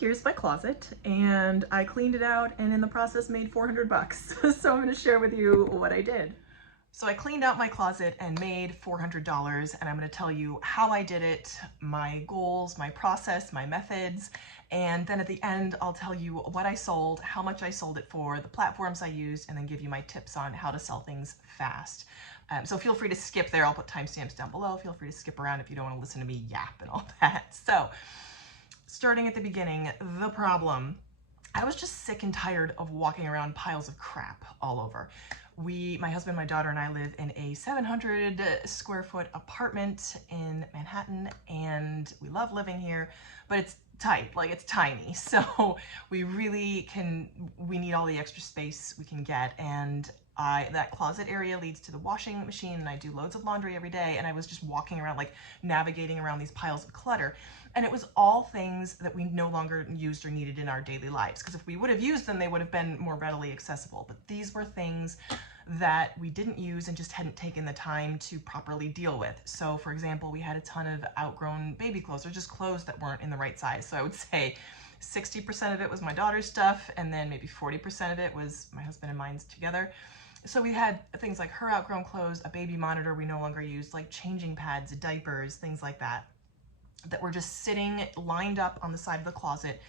Here's my closet, and I cleaned it out and in the process made 400 bucks. So I'm going to share with you what I did. So I cleaned out my closet and made $400, and I'm going to tell you how I did it, my goals, my process, my methods, and then at the end I'll tell you what I sold, how much I sold it for, the platforms I used, and then give you my tips on how to sell things fast. So feel free to skip there. I'll put timestamps down below. Feel free to skip around if you don't want to listen to me yap and all that. So starting at the beginning, the problem. I was just sick and tired of walking around piles of crap all over. My husband, my daughter, and I live in a 700 square foot apartment in Manhattan, and we love living here, but it's tight, like it's tiny. So we need all the extra space we can get. And that closet area leads to the washing machine, and I do loads of laundry every day. And I was just walking around, like navigating around these piles of clutter. And it was all things that we no longer used or needed in our daily lives. Because if we would have used them, they would have been more readily accessible. But these were things that we didn't use and just hadn't taken the time to properly deal with. So for example, we had a ton of outgrown baby clothes, or just clothes that weren't in the right size. So I would say 60% of it was my daughter's stuff, and then maybe 40% of it was my husband and mine's together. So we had things like her outgrown clothes, a baby monitor we no longer used, like changing pads, diapers, things like that were just sitting lined up on the side of the closet,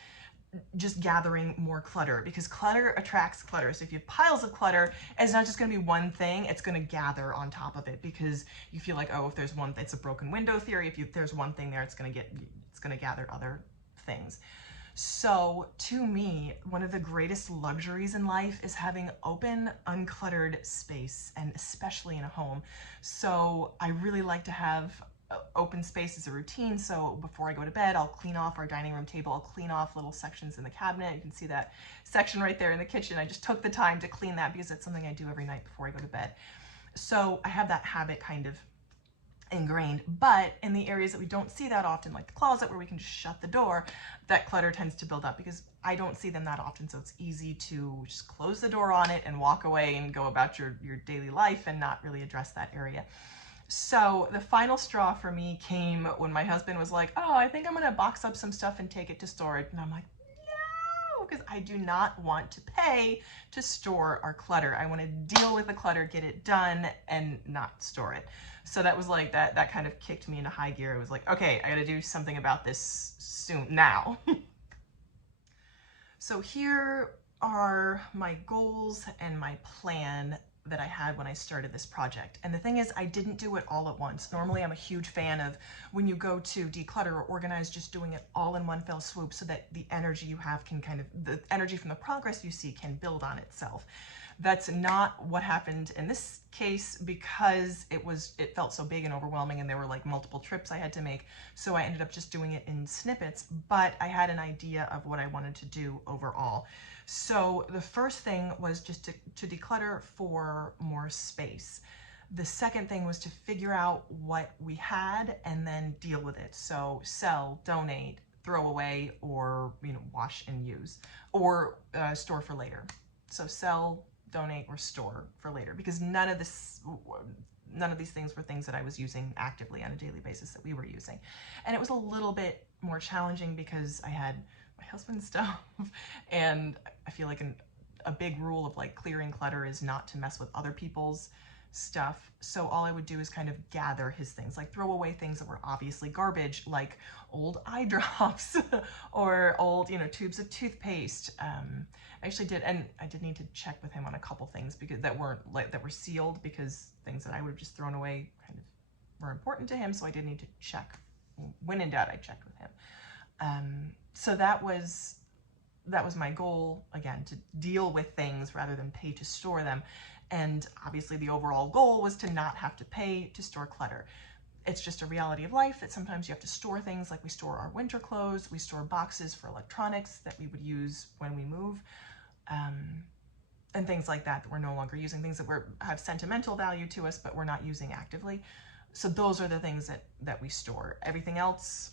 just gathering more clutter, because clutter attracts clutter. So if you have piles of clutter, it's not just going to be one thing, it's going to gather on top of it, because you feel like, oh, if there's one, it's a broken window theory. If there's one thing there, it's going to gather other things. So to me, one of the greatest luxuries in life is having open, uncluttered space, and especially in a home. So I really like to have open space as a routine. So before I go to bed, I'll clean off our dining room table. I'll clean off little sections in the cabinet. You can see that section right there in the kitchen. I just took the time to clean that because it's something I do every night before I go to bed. So I have that habit kind of ingrained, but in the areas that we don't see that often, like the closet where we can just shut the door, that clutter tends to build up because I don't see them that often. So it's easy to just close the door on it and walk away and go about your daily life and not really address that area. So the final straw for me came when my husband was like, oh, I think I'm going to box up some stuff and take it to storage. And I'm like, no, because I do not want to pay to store our clutter. I want to deal with the clutter, get it done, and not store it. So that was like, that kind of kicked me into high gear. I was like, okay, I got to do something about this soon, now. So here are my goals and my plan that I had when I started this project. And the thing is, I didn't do it all at once. Normally, I'm a huge fan of when you go to declutter or organize, just doing it all in one fell swoop so that the energy you have can the energy from the progress you see can build on itself. That's not what happened in this case because it felt so big and overwhelming, and there were like multiple trips I had to make. So I ended up just doing it in snippets, but I had an idea of what I wanted to do overall. So the first thing was just to declutter for more space. The second thing was to figure out what we had and then deal with it. So sell, donate, throw away, or wash and use, or store for later. So sell, donate, or store for later, because none of these things were things that I was using actively on a daily basis that we were using. And it was a little bit more challenging because I had my husband's stuff, and I feel like a big rule of like clearing clutter is not to mess with other people's stuff. So all I would do is kind of gather his things, like throw away things that were obviously garbage, like old eye drops or old, tubes of toothpaste. I actually did, and I did need to check with him on a couple things because that were sealed, because things that I would have just thrown away kind of were important to him. So I did need to check. When in doubt, I checked with him. So that was my goal, again, to deal with things rather than pay to store them. And obviously the overall goal was to not have to pay to store clutter. It's just a reality of life that sometimes you have to store things, like we store our winter clothes, we store boxes for electronics that we would use when we move, and things like that we're no longer using, things that have sentimental value to us but we're not using actively. So those are the things that we store. Everything else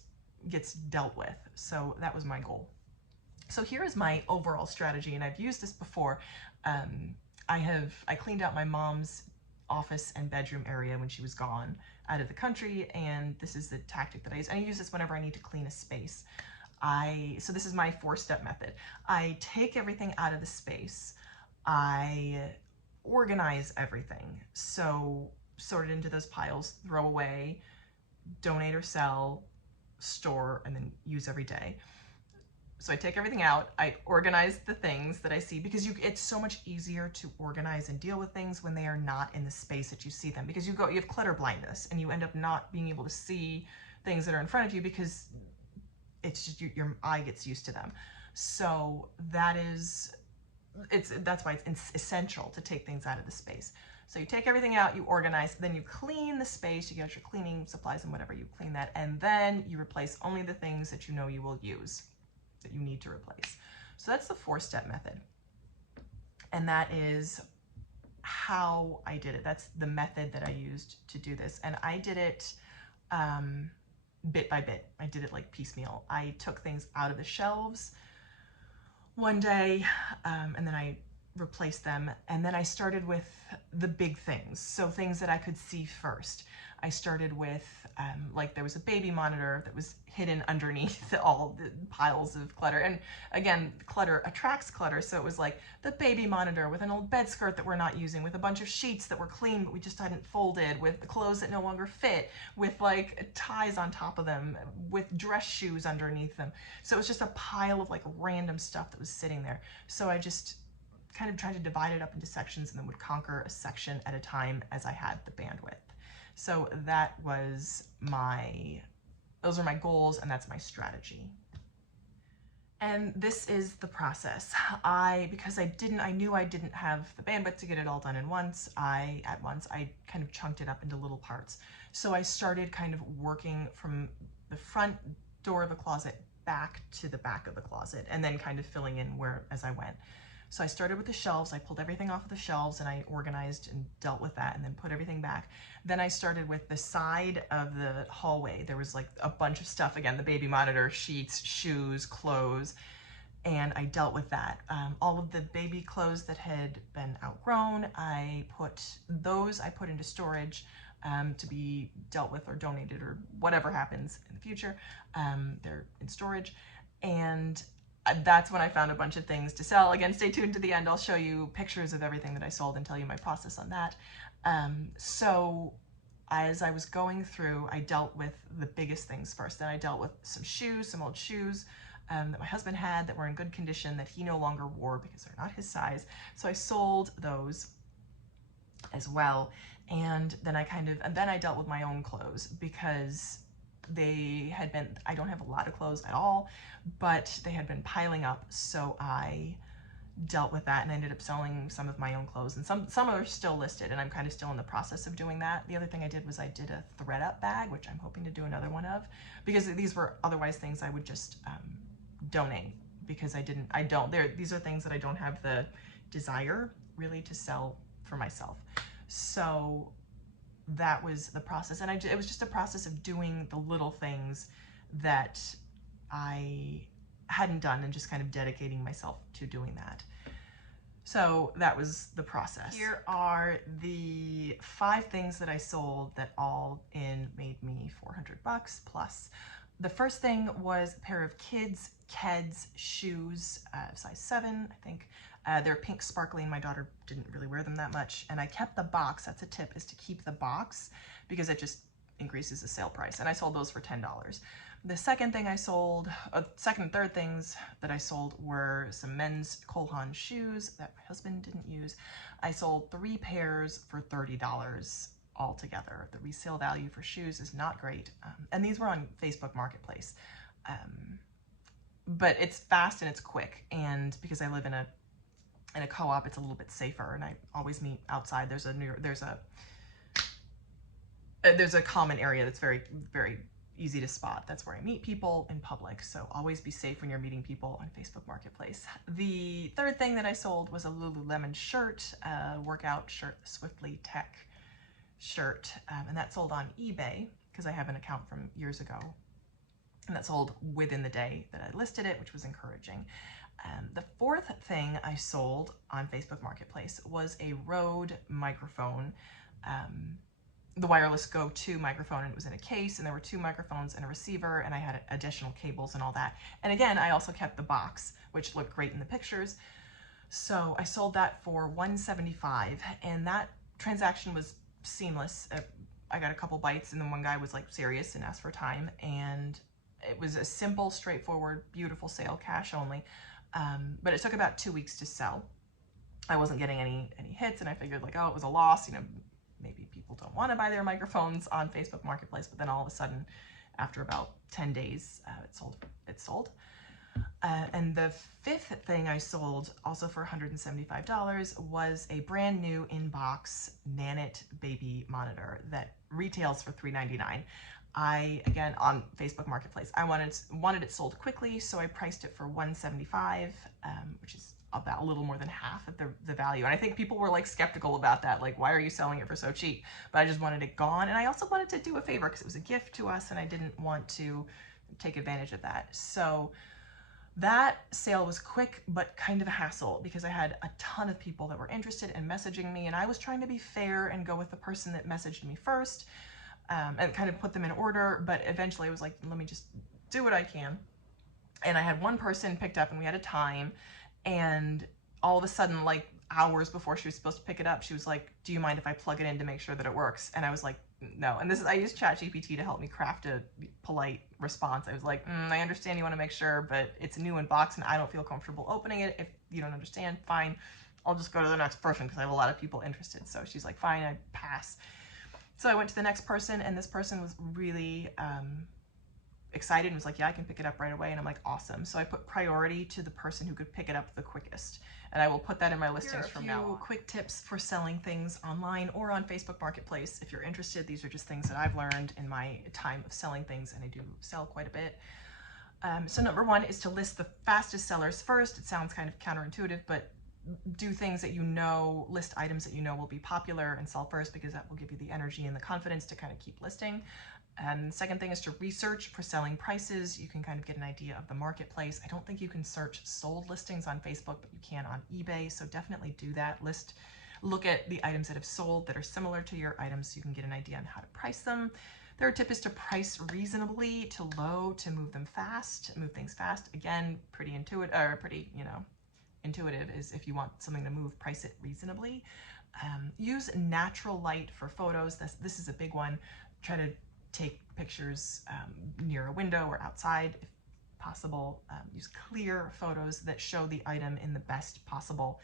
gets dealt with. So that was my goal. So here is my overall strategy, and I've used this before. I cleaned out my mom's office and bedroom area when she was gone out of the country, and this is the tactic that I use. And I use this whenever I need to clean a space. So this is my 4-step method. I take everything out of the space. I organize everything. So sort it into those piles, throw away, donate or sell, store, and then use every day. So I take everything out, I organize the things that I see, because it's so much easier to organize and deal with things when they are not in the space that you see them, because you have clutter blindness and you end up not being able to see things that are in front of you because it's just your eye gets used to them. So that's why it's essential to take things out of the space. So you take everything out, you organize, then you clean the space, you get your cleaning supplies and whatever, you clean that, and then you replace only the things that you know you will use, that you need to replace. So that's the 4-step method. And that is how I did it. That's the method that I used to do this. And I did it bit by bit. I did it like piecemeal. I took things out of the shelves one day, and then I replaced them. And then I started with the big things. So things that I could see first. I started with, like there was a baby monitor that was hidden underneath all the piles of clutter. And again, clutter attracts clutter. So it was like the baby monitor with an old bed skirt that we're not using, with a bunch of sheets that were clean but we just hadn't folded, with the clothes that no longer fit, with like ties on top of them, with dress shoes underneath them. So it was just a pile of like random stuff that was sitting there. So I just kind of tried to divide it up into sections and then would conquer a section at a time as I had the bandwidth. So those are my goals, and that's my strategy. And this is the process. Because I knew I didn't have the bandwidth to get it all done at once, I kind of chunked it up into little parts. So I started kind of working from the front door of the closet back to the back of the closet, and then kind of filling in as I went. So I started with the shelves. I pulled everything off of the shelves and I organized and dealt with that and then put everything back. Then I started with the side of the hallway. There was like a bunch of stuff, again, the baby monitor, sheets, shoes, clothes, and I dealt with that. All of the baby clothes that had been outgrown, I put into storage to be dealt with or donated or whatever happens in the future. They're in storage. And that's when I found a bunch of things to sell. Again, stay tuned to the end. I'll show you pictures of everything that I sold and tell you my process on that. So as I was going through, I dealt with the biggest things first. Then I dealt with some old shoes that my husband had that were in good condition that he no longer wore because they're not his size. So I sold those as well. And then I dealt with my own clothes, because I don't have a lot of clothes at all, but they had been piling up. So I dealt with that and ended up selling some of my own clothes, and some are still listed, and I'm kind of still in the process of doing that. The other thing I did was I did a thread up bag, which I'm hoping to do another one of, because these were otherwise things I would just donate, because these are things that I don't have the desire really to sell for myself. So that was the process, and it was just a process of doing the little things that I hadn't done and just kind of dedicating myself to doing that. So that was the process. Here are the 5 things that I sold that all in made me $400 plus. The first thing was a pair of kids' Keds shoes, size 7, I think. They're pink sparkling. My daughter didn't really wear them that much. And I kept the box. That's a tip, is to keep the box, because it just increases the sale price. And I sold those for $10. The second thing I sold, second and third things that I sold were some men's Cole Haan shoes that my husband didn't use. I sold 3 pairs for $30 altogether. The resale value for shoes is not great. And these were on Facebook Marketplace. But it's fast and it's quick. And because I live in a co-op, it's a little bit safer, and I always meet outside. There's a common area that's very, very easy to spot. That's where I meet people in public. So always be safe when you're meeting people on Facebook Marketplace. The third thing that I sold was a Lululemon shirt, a workout shirt, the Swiftly Tech shirt, and that sold on eBay because I have an account from years ago, and that sold within the day that I listed it, which was encouraging. The fourth thing I sold on Facebook Marketplace was a Rode microphone. the wireless Go 2 microphone, and it was in a case, and there were 2 microphones and a receiver, and I had additional cables and all that. And again, I also kept the box, which looked great in the pictures. So I sold that for $175, and that transaction was seamless. I got a couple bites, and then one guy was like serious and asked for time, and it was a simple, straightforward, beautiful sale, cash only. But it took about 2 weeks to sell. I wasn't getting any hits, and I figured like, oh, it was a loss, you know, maybe people don't want to buy their microphones on Facebook Marketplace. But then all of a sudden, after about 10 days, it sold. And the 5th thing I sold, also for $175, was a brand new in-box Nanit baby monitor that retails for $399. Again, on Facebook Marketplace, I wanted it sold quickly, so I priced it for $175, which is about a little more than half of the value. And I think people were like skeptical about that, like, why are you selling it for so cheap? But I just wanted it gone, and I also wanted to do a favor because it was a gift to us, and I didn't want to take advantage of that. So that sale was quick, but kind of a hassle because I had a ton of people that were interested in messaging me, and I was trying to be fair and go with the person that messaged me first, and kind of put them in order. But eventually I was like, let me just do what I can. And I had one person picked up, and we had a time, and all of a sudden, like hours before she was supposed to pick it up, she was like, do you mind if I plug it in to make sure that it works? And I was like, no. And I used ChatGPT to help me craft a polite response. I was like, I understand you want to make sure, but it's a new inbox and I don't feel comfortable opening it. If you don't understand, fine. I'll just go to the next person because I have a lot of people interested. So she's like, fine, I pass. So I went to the next person, and this person was really excited and was like, yeah, I can pick it up right away. And I'm like, awesome. So I put priority to the person who could pick it up the quickest. And I will put that in my listings from now on. Quick tips for selling things online or on Facebook Marketplace. If you're interested, these are just things that I've learned in my time of selling things, and I do sell quite a bit. So number 1 is to list the fastest sellers first. It sounds kind of counterintuitive, but do things that you know, list items that you know will be popular and sell first, because that will give you the energy and the confidence to kind of keep listing. And the second thing is to research for selling prices. You can kind of get an idea of the marketplace. I don't think you can search sold listings on Facebook, but you can on eBay. So definitely do that. Look at the items that have sold that are similar to your items so you can get an idea on how to price them. Third tip is to price reasonably to low to move things fast. Again, pretty intuitive, intuitive is if you want something to move, price it reasonably. Use natural light for photos. This is a big one. Try to take pictures near a window or outside if possible. Use clear photos that show the item in the best possible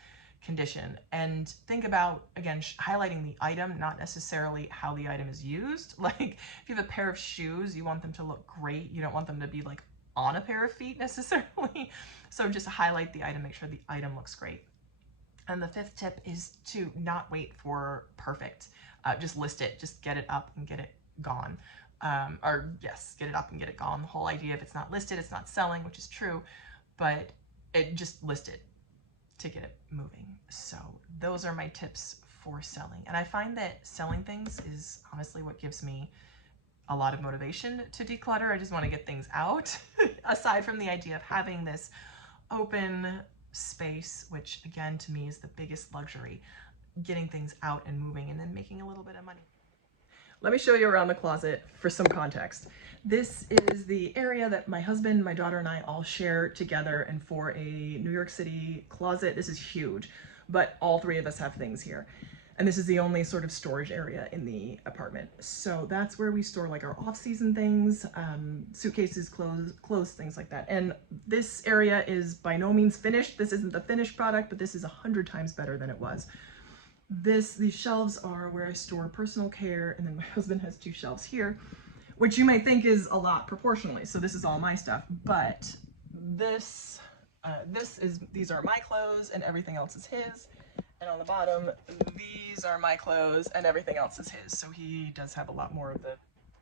condition. And think about, again, highlighting the item, not necessarily how the item is used. Like if you have a pair of shoes, you want them to look great. You don't want them to be like on a pair of feet necessarily. So just highlight the item, make sure the item looks great. And the 5th tip is to not wait for perfect. Just list it, just get it up and get it gone. Get it up and get it gone. The whole idea, if it's not listed, it's not selling, which is true, but just list it to get it moving. So those are my tips for selling. And I find that selling things is honestly what gives me a lot of motivation to declutter. I just want to get things out, aside from the idea of having this open space, which again, to me is the biggest luxury, getting things out and moving and then making a little bit of money. Let me show you around the closet for some context. This is the area that my husband, my daughter, and I all share together, and for a New York City closet, this is huge, but all 3 of us have things here. And this is the only sort of storage area in the apartment. So that's where we store like our off-season things, suitcases, clothes, things like that. And this area is by no means finished. This isn't the finished product, but this is 100 times better than it was. These shelves are where I store personal care, and then my husband has 2 shelves here, which you might think is a lot proportionally. So this is all my stuff, but these are my clothes and everything else is his. And on the bottom, these are my clothes and everything else is his. So he does have a lot more of the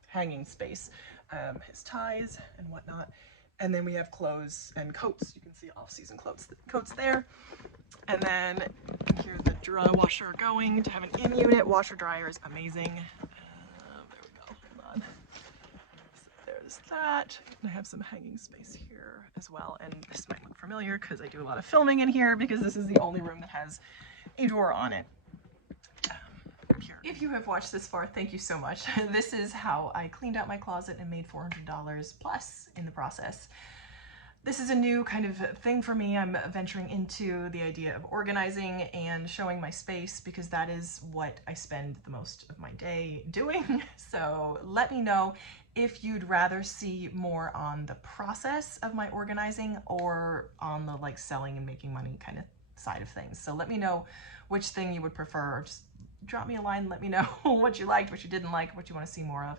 hanging space, his ties and whatnot. And then we have clothes and coats. You can see off-season coats there. And then here's the washer going to have an in-unit. Washer dryer is amazing. There we go. Hold on. So there's that. And I have some hanging space here as well. And this might look familiar because I do a lot of filming in here, because this is the only room that has a door on it. If you have watched this far, thank you so much. This is how I cleaned out my closet and made $400 plus in the process. This is a new kind of thing for me. I'm venturing into the idea of organizing and showing my space because that is what I spend the most of my day doing. So let me know if you'd rather see more on the process of my organizing or on the like selling and making money kind of side of things. So let me know which thing you would prefer. Just drop me a line, let me know what you liked, what you didn't like, what you want to see more of.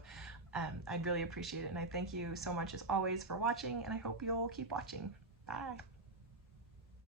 I'd really appreciate it, and I thank you so much as always for watching, and I hope you'll keep watching. Bye.